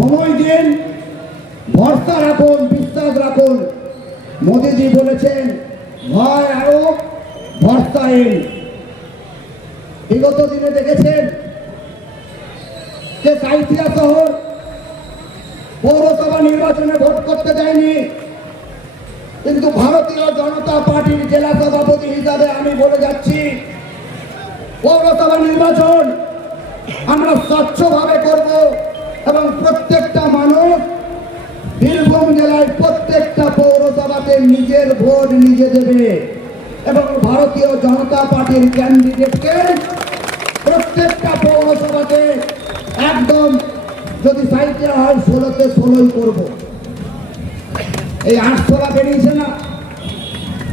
সময় দিন, ভরসা রাখুন, বিশ্বাস রাখুন। মোদিজি বলেছেন ভয় আরো ভরসাহীন। বিগত দিনে দেখেছেন যে সাঁইথিয়া শহর পৌরসভা নির্বাচনে ভোট করতে দেয়নি, কিন্তু ভারতীয় জনতা পার্টির জেলা সভাপতি হিসাবে আমি বলে যাচ্ছি পৌরসভা নির্বাচন আমরা স্বচ্ছভাবে করব এবং প্রত্যেকটা মানুষ বীরভূম জেলায় প্রত্যেকটা পৌরসভাতে নিজের ভোট নিজে দেবে এবং ভারতীয় জনতা পার্টির ক্যান্ডিডেটকে প্রত্যেকটা পৌরসভাতে একদম যদি সাইকেল হয় 16-তে 16ই করব। এই 816 বেরিয়েছে না,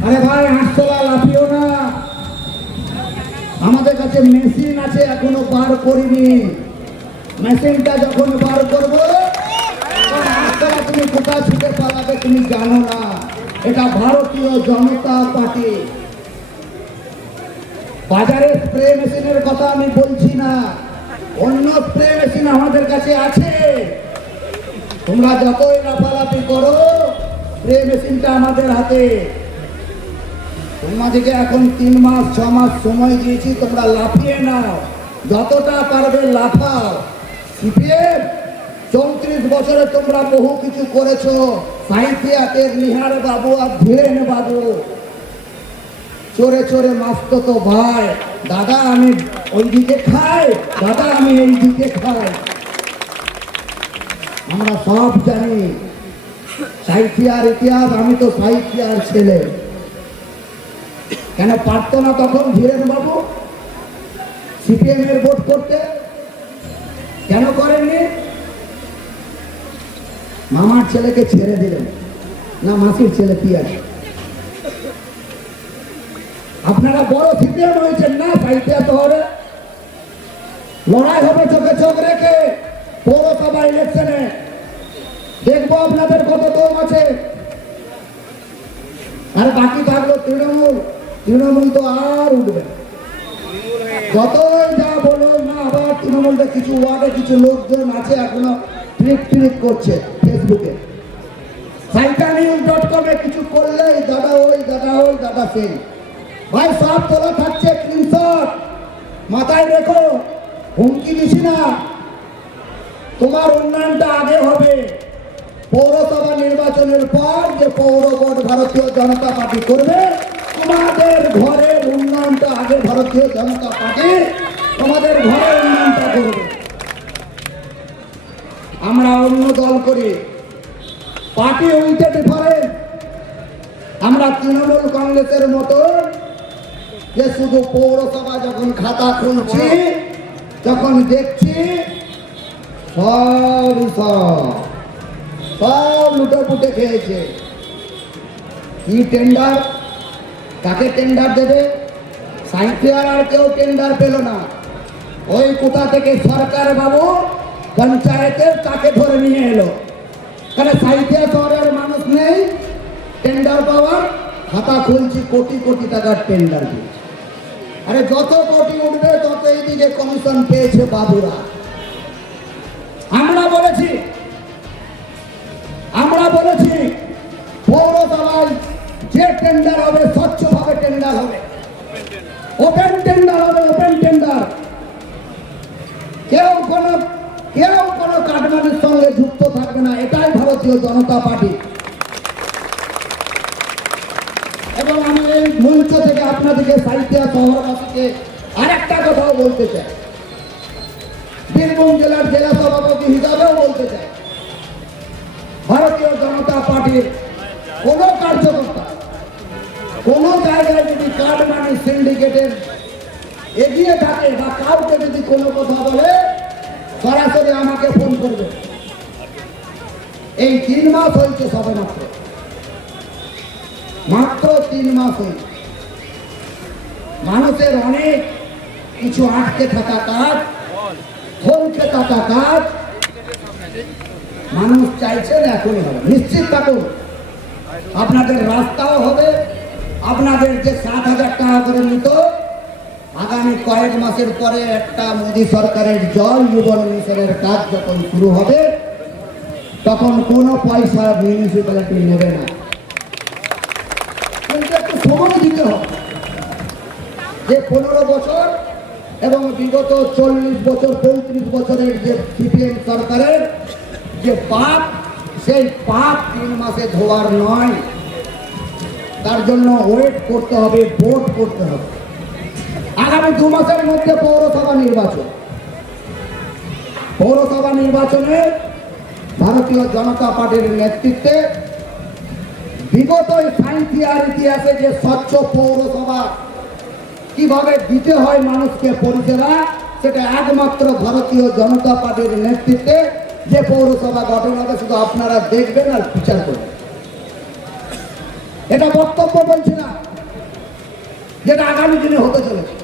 আরে ভাই 816 লাফিও না, আমাদের কাছে মেশিন আছে, এখনো বার করিনি। মেশিনটা যখন বার করবো তুমি কোথায় ছুটে পালাবে তুমি জানো না। এটা ভারতীয় জনতা পার্টি। বাজারে স্প্রে মেশিনের কথা আমি বলছি না, অন্য স্প্রে মেশিন আমাদের কাছে আছে। তোমরা যতই লাফালাফি করো, স্প্রে মেশিনটা আমাদের হাতে। তোমাদেরকে এখন 3 মাস 6 মাস সময় দিয়েছি, তোমরা লাফিয়ে নাও, যতটা পারবে লাফাও। সিপিএম 34 বছরে তোমরা বহু কিছু করেছো। সাঁইথিয়াতে নিহার বাবু আর ধীরেন বাবু চোরে চোরে মাস্ত তো ভাই, দাদা আমি ওই দিকে খাই, দাদা আমি এই দিকে খাই, আমরা সব জানি সাঁইথিয়ার ইতিহাস। আমি তো সাঁইথিয়ার ছেলে, কেন পারতো না তখন ধীরেন বাবু সিপিএম এর ভোট করতে? কেন করেননি? মামার ছেলেকে ছেড়ে দিলেন না, মাসির ছেলে কি আছে? আপনারা বড় সিপিএম হয়েছেন না সাঁইথিয়া শহরে। লড়াই হবে চোখে চোখ রেখে পৌরসভা ইলেকশনে, দেখবো আপনাদের কত দম আছে। আর বাকি থাকলো তৃণমূল, তৃণমূল তো আর উঠবে, যতই যা বলো না। আবার তৃণমূলটা কিছু ওয়ার্ডে কিছু লোকজন আছে এখনো ট্রিক করছে ফেসবুকে, saitanews.com-এ কিছু করলেই দাদা ওই দাদা ওই দাদা সেই। ভাই সব তোলা থাকছে স্ক্রিনশট, মাথায় রেখো, হুমকি দিছি না। তোমার উন্নয়নটা আগে হবে পৌরসভা নির্বাচনের পর, যে পৌর বোর্ড ভারতীয় জনতা পার্টি করবে, তোমাদের ঘরের উন্নয়নটা আগে ভারতীয় জনতা পার্টি তোমাদের ঘরের উন্নয়নটা করবে। আমরা অন্য দল করি, পার্টি উইথ ডিফারেন্ট। আমরা তৃণমূল কংগ্রেসের মতো যে শুধু পৌরসভা যখন খাতা খুলছি তখন দেখছি সব লুটোপুটে খেয়েছে। কি টেন্ডার, কাকে টেন্ডার দেবে? সাঁইথিয়ার আর কেউ টেন্ডার পেল না। ওই কোথা থেকে সরকার বাবু পঞ্চায়েতের তাকে ধরে নিয়ে এলো, কারণ সাঁইথিয়া শহরের মানুষ নেই টেন্ডার পাওয়ার। খাতা খুলছি কোটি কোটি টাকার টেন্ডার দিয়ে। আরে যত কোটি উঠবে তত এইদিকে কমিশন পেয়েছে বাবুরা। আমরা বলেছি পৌরসভায় যে টেন্ডার হবে স্বচ্ছভাবে টেন্ডার হবে, ওপেন টেন্ডার হবে, ওপেন টেন্ডার। কেউ কোনো কাটমানির সঙ্গে যুক্ত থাকবে না। এটাই ভারতীয় জনতা পার্টি। এবং আমি এই মঞ্চ থেকে আপনাদেরকে সাঁইথিয়া শহরবাসীকে আরেকটা কথাও বলতে চাই, বীরভূম জেলার জেলা সভাপতি হিসাবেও বলতে চাই, ভারতীয় জনতা পার্টির কোন কার্যকর্তা কোন জায়গায় যদি কাটমানি সিন্ডিকেটের এগিয়ে থাকে বা কাউকে যদি কোনো কথা বলে, সরাসরি আমাকে ফোন করবে। এই 3 মাস হয়েছে, সবে মাত্র 3 মাস হয়েছে। মানুষের অনেক কিছু আটকে থাকা কাজ, থমকে থাকা কাজ মানুষ চাইছেন এখনই হবে। নিশ্চিত থাকুন আপনাদের রাস্তাও হবে। আপনাদের যে 7,000 টাকা করে নিত, আগামী কয়েক মাসের পরে একটা মোদী সরকারের জল জীবন মিশনের কাজ যখন শুরু হবে, তখন কোনো পয়সা মিউনিসিপ্যালিটি নেবে না। কিন্তু একটু সময় দিতে হবে, যে 15 বছর এবং বিগত 40 বছর 35 বছরের যে সিপিএম সরকারের যে পাপ, সেই পাপ 3 মাসে ধোয়ার নয়। তার জন্য ওয়েট করতে হবে, ভোট করতে হবে। আগামী 2 মাসের মধ্যে পৌরসভা নির্বাচন। পৌরসভা নির্বাচনে ভারতীয় জনতা পার্টির নেতৃত্বে বিগত সাঁইথিয়ার ইতিহাসে যে স্বচ্ছ পৌরসভা কিভাবে দিতে হয় মানুষকে পরিষেবা, সেটা একমাত্র ভারতীয় জনতা পার্টির নেতৃত্বে যে পৌরসভা গঠন হবে, শুধু আপনারা দেখবেন আর বিচার করবেন। এটা বক্তব্য বলছি না, যেটা আগামী দিনে হতে চলেছে।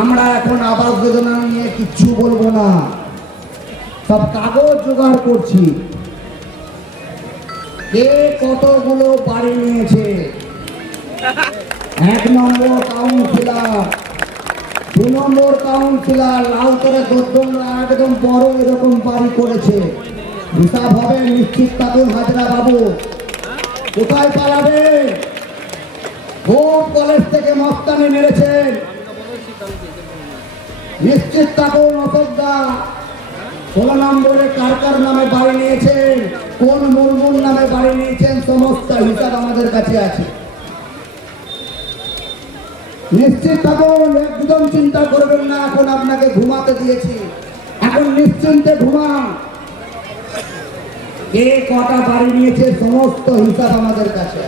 আমরা এখন আবাস যোজনা নিয়ে কিচ্ছু বলবো না, সব কাগজ জোগাড় করছি। কে কতগুলো বাড়ি নিয়েছে, 1 নম্বর কাউন্সিলর, 2 নম্বর কাউন্সিলর লাউতরে দোদ্দমরা একদম বড় এরকম বাড়ি করেছে। হিসাব হবে, নিশ্চিত থাকুন হাজরা বাবু। কোথায় পালাবে? খুব কলেজ থেকে মস্তানি মেরেছেন, নিশ্চিত থাকুন। অযোধ্যা 16 নম্বরে কার কার নামে বাড়ি নিয়েছেন, কোন মুরমুর নামে বাড়ি নিয়েছেন, সমস্ত হিসাব আমাদের কাছে আছে। নিশ্চিত থাকুন, একদম চিন্তা করবেন না। এখন আপনাকে ঘুমাতে দিয়েছি, এখন নিশ্চিন্তে ঘুমান। কে কটা বাড়ি নিয়েছে সমস্ত হিসাব আমাদের কাছে।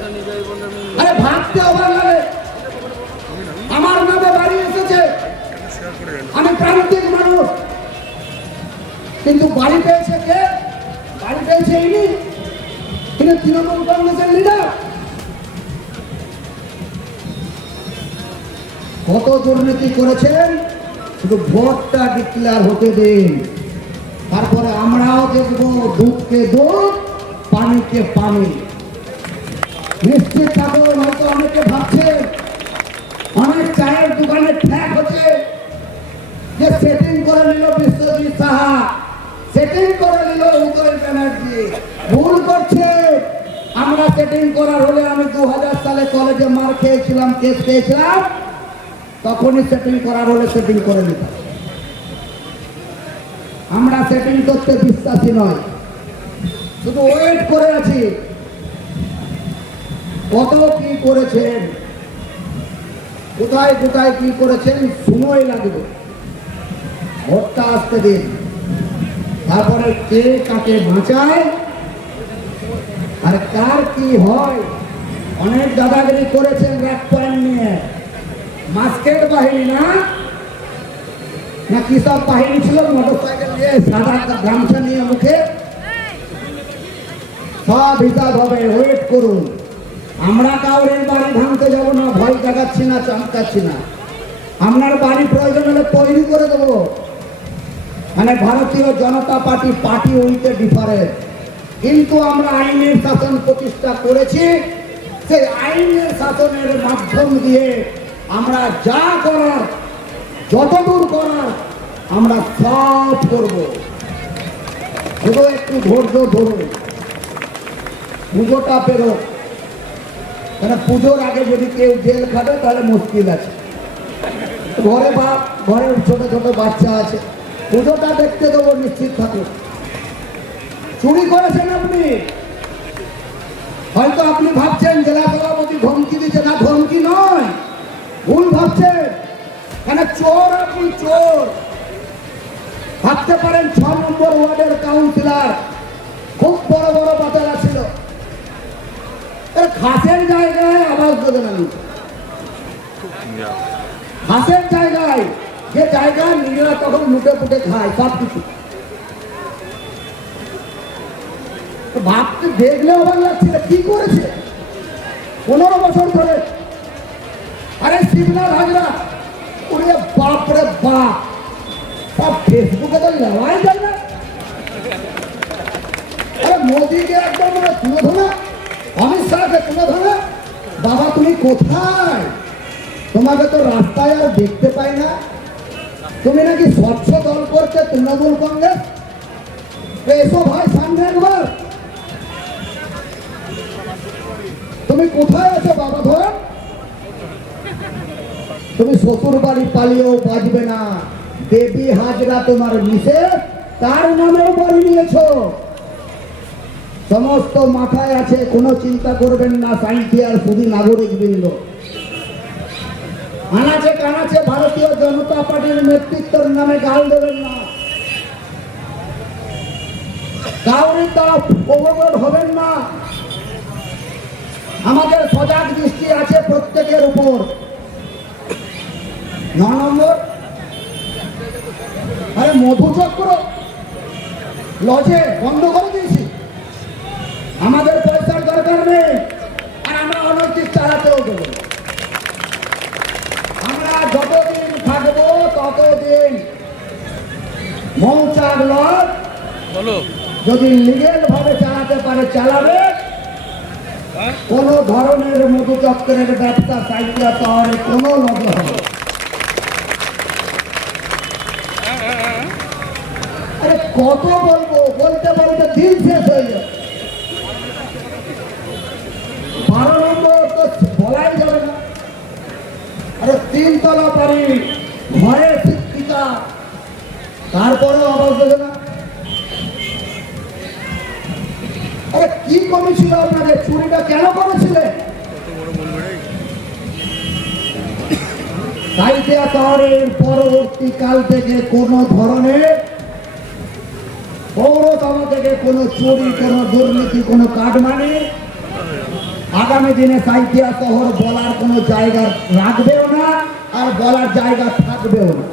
আরে ভাবতে অবাক লাগে, আমার নামে বাড়ি এসেছে, আমি প্রান্তিক মানুষ, কিন্তু বাড়ি পেয়েছে কে? বাড়ি পেয়েছে ইনি, তিনি তৃণমূল কংগ্রেসের লিডার। কত দুর্নীতি করেছেন, শুধু ভোটটা ডিক্লেয়ার হতে দিন, তারপরে আমরাও দেখবো দুধকে দুধ, পানিকে পানি। নিশ্চিত থাকুন, হয়তো অনেকে ভাবছে অনেক চায়ের দোকানে ঠ্যাক হচ্ছে, যে সেটিং করে নিল বিশ্বজিৎ সাহা, সেটিং করে নিল উদয় ব্যানার্জি। ভুল করছে। আমরা সেটিং করার হলে আমি 2000 সালে কলেজে মার খেয়েছিলাম, কেস খেয়েছিলাম, তখনই সেটিং করার হলে সেটিং করে নিতাম। আমরা সেটিং করতে বিশ্বাসী নয়, শুধু ওয়েট করে আছি। কত কি করেছেন, কোথায় কোথায় কি করেছেন, সময় লাগবে, ভোটটা আসতে দিন। তারপরে কে কাকে বাঁচায় আর কার কি হয়। অনেক দাদাগিরি করেছেন র্যাক পয়েন্ট নিয়ে। মাস্কের বাহিনী না কি সব বাহিনী ছিল, মোটরসাইকেল নিয়ে সাদা গামছা নিয়ে মুখে, সব হিসাব হবে। ওয়েট করুন, আমরা কাউরের বাড়ি ভাঙতে যাব না, ভয় দেখাচ্ছি না, চমকাচ্ছি না। আপনার বাড়ি প্রয়োজন হলে তৈরি করে দেবো। মানে ভারতীয় জনতা পার্টি, পার্টি উইথ ডিফারেন্ট, কিন্তু আমরা আইনের শাসন প্রতিষ্ঠা করেছি। সেই আইনের শাসনের মাধ্যম দিয়ে আমরা যা করার, যতদূর করার, আমরা সব করব। শুধু একটু ধৈর্য ধরুন, পুজোটা পেরো। কেন পুজোর আগে যদি কেউ জেল খাবে তাহলে মুশকিল আছে। ঘরে বাপ, ঘরে ছোট ছোট বাচ্চা আছে, পুজোটা দেখতে দেবো, নিশ্চিত থাকুন। চুরি করেছেন আপনি, হয়তো আপনি ভাবছেন জেলা সভাপতি ধমকি দিচ্ছে, না ধমকি নয়, ভুল ভাবছেন। কেন চোর, আপনি চোর। ভাবতে পারেন 6 নম্বর ওয়ার্ডের কাউন্সিলর, খুব বড় বড় বাতালা ছিল, ঘাসের জায়গায় আবাস যোজনা নিচ্ছে। ঘাসের জায়গায়, যে জায়গায় নিজেরা তখন লুটে পুটে খায় সব কিছু। ভাবতে দেখলে অবাক লাগছিল, কি করেছে 15 বছর ধরে। আরে শিবনাথ হাজরা, ওরে বাপরে বাপ, সব ফেসবুকে তো লেওয়াই যায় না। আরে মোদীকে একদম তুলে ধরা, অমিত শাহকে তুলে ধরা। বাবা তুমি কোথায়? তোমাকে তো রাস্তায় আর দেখতে পাই না। তুমি নাকি স্বচ্ছ দল করছে তৃণমূল কংগ্রেস, এসো ভাই সামনে একবার। তুমি কোথায় আছো বাবা ধর? তুমি শ্বশুর বাড়ি পালিয়েও বাজবে না। দেবী হাজরা তোমার মিশে, তার নামেও বাড়ি নিয়েছো। সমস্ত মাথায় আছে, কোনো চিন্তা করবেন না সাঁইথিয়ার শুধু নাগরিক বৃন্দ। আনাচে কানাচে ভারতীয় জনতা পার্টির নেতৃত্বের নামে গাল দেবেন না, কাউরির দ্বারা প্রভাবিত হবেন না। আমাদের সজাগ দৃষ্টি আছে প্রত্যেকের উপর। 9 নম্বর, আরে মধুচক্র লজে বন্ধ করে দিয়েছি। আমাদের পয়সার দরকার নেই, আর আমরা অনৈতিক চালাতেও দেবো। আমরা যতদিন থাকবো ততদিন মৌচাক লজ যদি লিগেল ভাবে চালাতে পারে চালাবে। কোন ধরনের মধুচক্রের ব্যবসা সাঁইথিয়া শহরে কোনো লজে হবে। আরে কত বলবো, বলতে বলতে দিন শেষ হয়ে যাবে। 12 নম্বর তো বলাই যাবে না। আরে 3 তলা বাড়ি, ঘরে শিক্ষিতা, তারপরেও আবাস দেবে না। আরে কি করেছিল আপনাদের? চুরিটা কেন করেছিলেন? সাঁইথিয়া শহরের পরবর্তীকাল থেকে কোন ধরনের পৌরসভা থেকে কোনো চুরি, কোনো দুর্নীতি, কোনো কাটমানি আগামী দিনে সাঁইথিয়া শহর বলার কোনো জায়গা রাখবেও না, আর বলার জায়গা থাকবেও না।